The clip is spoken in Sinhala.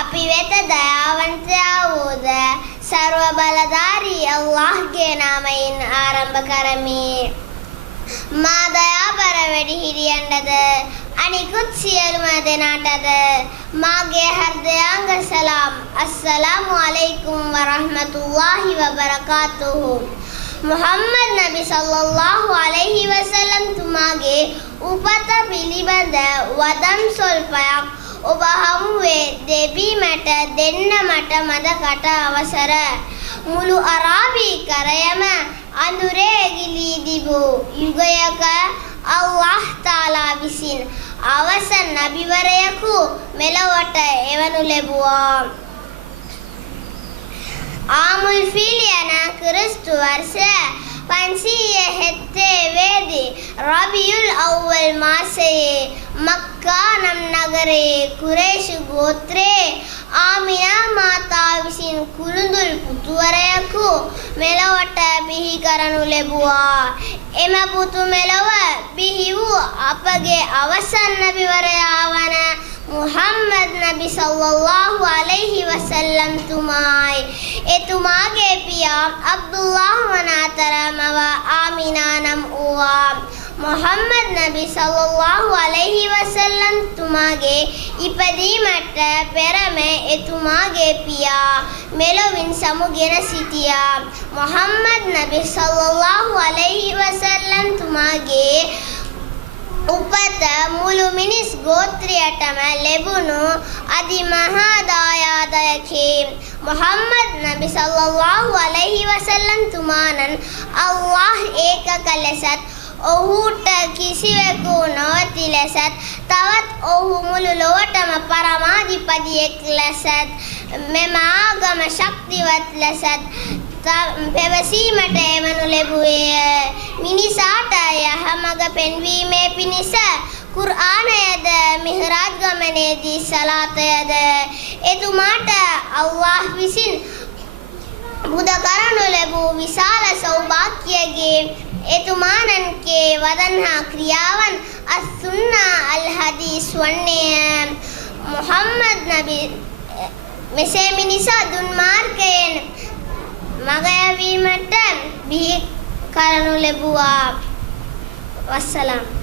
අපි වෙත දයාවන්තයා වූද සර්ව බලධාරී අල්ලාහ්ගේ නාමයෙන් ආරම්භ කරමි. මා දයාබර වැඩිහිටියන්ටද අනිකුත් සියලුම දෙනාටද මාගේ හෘදයාංග සලාම්. අස්සලාමු අලයිකුම් වරහ්මතුල්ලාහි වබරකාතුහු. මුහම්මද් නබි සල්ලල්ලාහු අලයිහි වසල්ලම් තුමාගේ උපත පිළිබඳ වදන් සොල්පයක් ඔබ හමුවේ දෙබීමට දෙන්න මට මදකට අවසර. මුළු අරාබී කරයම අඳුරේ ගිලී තිබූ යුගයක අල්ලාහ් තාලා විසින් අවසන් නබිවරයෙකු මෙලොවට එවනු ලැබුවා. ආමුල් ෆීල් යන ක්‍රිස්තු වර්ෂ 570 වෙනි රබියුල් අව්වල් මාසයේ මක්කා නම් නගරයේ කුරේෂ් ගෝත්‍රයේ ආමිනා මාතා විසින් කුළුඳුල් පුතුවරයෙකු මෙලොවට බිහි කරනු ලැබුවා. එම පුතු මෙලොව බිහි වූ අපගේ අවසන් නබිවරයා වන මුහම්මද් නබි සල්ලල්ලාහු අලයිහි වසල්ලම් තුමායි. එතුමාගේ පියා අබ්දුල්ලාහ් වන අතර මව ආමිනා නම් වූවා. මුහම්මද් නබි සල්ලල්ලාහු අලයිහි වසල්ලම් තුමාගේ ඉපදීමට පෙරම එතුමාගේ පියා මෙලොවින් සමුගෙන සිටියා. මුහම්මද් නබි සල්ලල්ලාහු අලයිහි වසල්ලම් තුමාගේ උපත මුළු මිනිස් ගෝත්‍රයටම ලැබුණු අතිමහා දායාදයකි. මුහම්මද් නබි සල්ලල්ලාහු අලයිහි වසල්ලම් තුමාණන් අල්ලාහ් ඒකක ලෙසත් ඔහුට කිසිවෙකු නොවති ලෙසත් තවත් ඔහු මුළු ලොවටම පරමාධිපතියෙක් ලෙසත් මෙම ආගම ශක්තිවත් ලෙසත් පැවසීමට එවනු ලැබුවේ. මිනිසාට යහමඟ පෙන්වීමේ පිණිස කුර්ආනයද මිහ්රාජ් ගමනේදී සලාතයද එතුමාට අල්ලාහ් විසින් බුද කරනු ලැබූ විශාල සෞභාග්‍යයේ එතුමාණන්ගේ වදන්හා ක්‍රියාවන් අස්-සුන්නා අල්-හදීස් වන්නේ. මුහම්මද් නබි මෙසේ මිනිසා දුන්මාර්ගයෙන් මග යැවීමට බිහි කරනු ලැබුවා. වස්සලාම්.